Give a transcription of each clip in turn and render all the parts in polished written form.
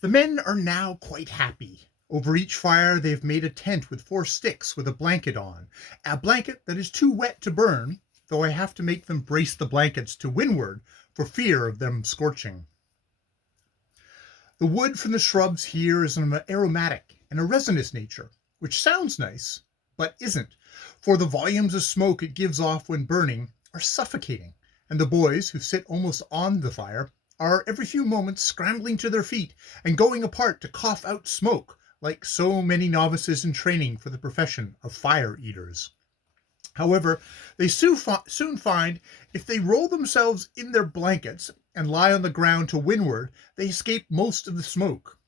The men are now quite happy. Over each fire they've made a tent with 4 sticks with a blanket on, a blanket that is too wet to burn, though I have to make them brace the blankets to windward for fear of them scorching. The wood from the shrubs here is an aromatic and a resinous nature, which sounds nice, but isn't, for the volumes of smoke it gives off when burning are suffocating, and the boys, who sit almost on the fire, are every few moments scrambling to their feet and going apart to cough out smoke, like so many novices in training for the profession of fire eaters. However, they soon find if they roll themselves in their blankets and lie on the ground to windward, they escape most of the smoke.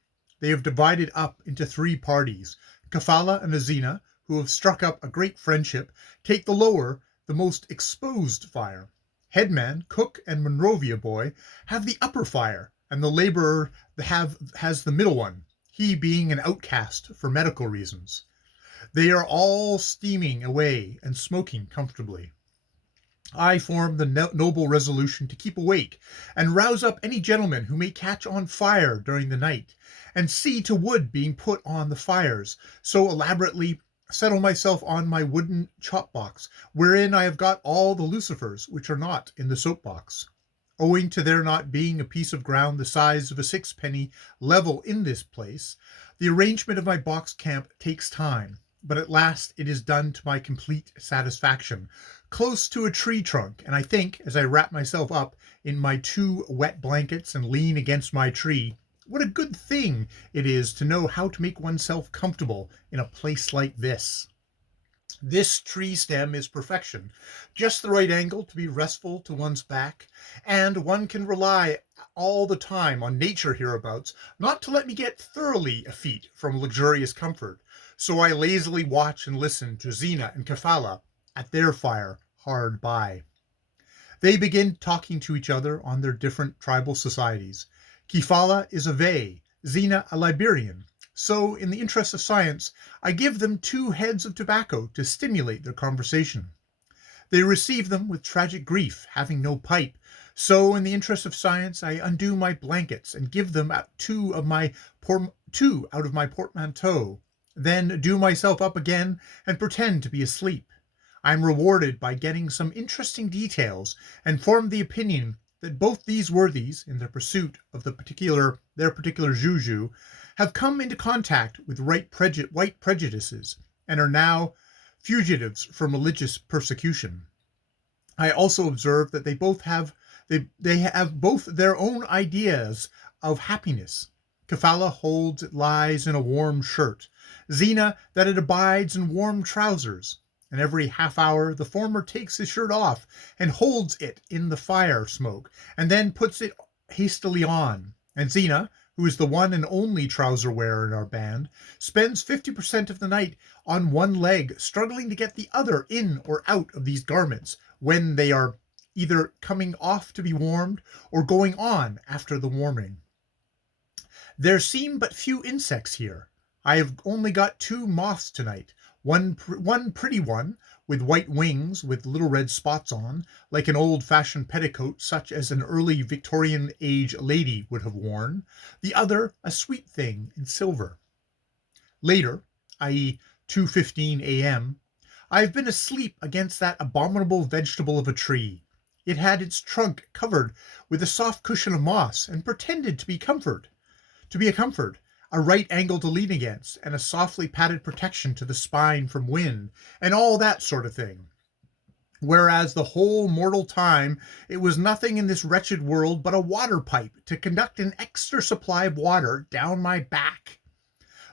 They have divided up into 3 parties. Kafala and Azina, who have struck up a great friendship, take the lower, the most exposed fire. Headman, cook, and Monrovia boy have the upper fire, and the laborer has the middle one, he being an outcast for medical reasons. They are all steaming away and smoking comfortably. I form the noble resolution to keep awake and rouse up any gentleman who may catch on fire during the night, and see to wood being put on the fires, so elaborately settle myself on my wooden chop box, wherein I have got all the lucifers which are not in the soap box. Owing to there not being a piece of ground the size of a 6-penny level in this place, the arrangement of my box camp takes time, but at last it is done to my complete satisfaction, close to a tree trunk, and I think, as I wrap myself up in my 2 wet blankets and lean against my tree, what a good thing it is to know how to make oneself comfortable in a place like this. This tree stem is perfection, just the right angle to be restful to one's back, and one can rely all the time on nature hereabouts not to let me get thoroughly effete from luxurious comfort, so I lazily watch and listen to Zena and Kafala at their fire hard by. They begin talking to each other on their different tribal societies. Kifala is a Vey, Zena a Liberian, so in the interest of science, I give them 2 heads of tobacco to stimulate their conversation. They receive them with tragic grief, having no pipe, so in the interest of science, I undo my blankets and give them 2 out of my portmanteau, then do myself up again and pretend to be asleep. I am rewarded by getting some interesting details, and form the opinion that both these worthies, in their pursuit of their particular juju, have come into contact with white prejudices, and are now fugitives from religious persecution. I also observe that they have both their own ideas of happiness. Kafala holds it lies in a warm shirt, Zena that it abides in warm trousers, and every half hour the former takes his shirt off and holds it in the fire smoke, and then puts it hastily on, and Zena, who is the one and only trouser wearer in our band, spends 50% of the night on one leg, struggling to get the other in or out of these garments when they are either coming off to be warmed or going on after the warming. There seem but few insects here. I have only got 2 moths tonight, one pretty one with white wings with little red spots on, like an old-fashioned petticoat such as an early Victorian age lady would have worn, the other a sweet thing in silver. Later, i.e. 2:15 a.m., I have been asleep against that abominable vegetable of a tree. It had its trunk covered with a soft cushion of moss, and pretended to be a comfort, a right angle to lean against, and a softly padded protection to the spine from wind, and all that sort of thing. Whereas the whole mortal time it was nothing in this wretched world but a water pipe to conduct an extra supply of water down my back.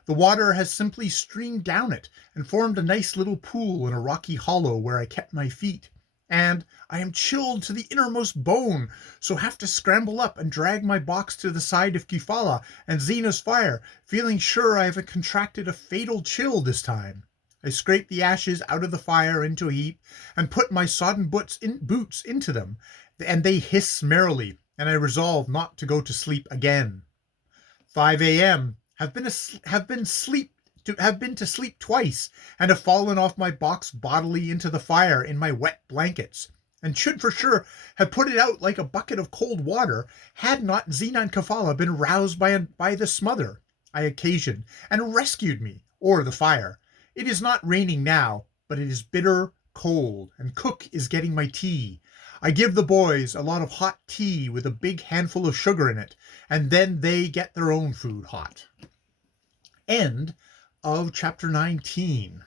The water has simply streamed down it, and formed a nice little pool in a rocky hollow where I kept my feet, and I am chilled to the innermost bone, so have to scramble up and drag my box to the side of Kifala and Zena's fire, feeling sure I have contracted a fatal chill this time. I scrape the ashes out of the fire into a heap, and put my sodden boots into them, and they hiss merrily, and I resolve not to go to sleep again. 5 a.m. Have been to sleep twice, and have fallen off my box bodily into the fire in my wet blankets, and should for sure have put it out like a bucket of cold water had not Xenon Kefala been roused by the smother I occasioned and rescued me, or the fire. It is not raining now, but it is bitter cold, and Cook is getting my tea. I give the boys a lot of hot tea with a big handful of sugar in it, and then they get their own food hot. End of chapter 19.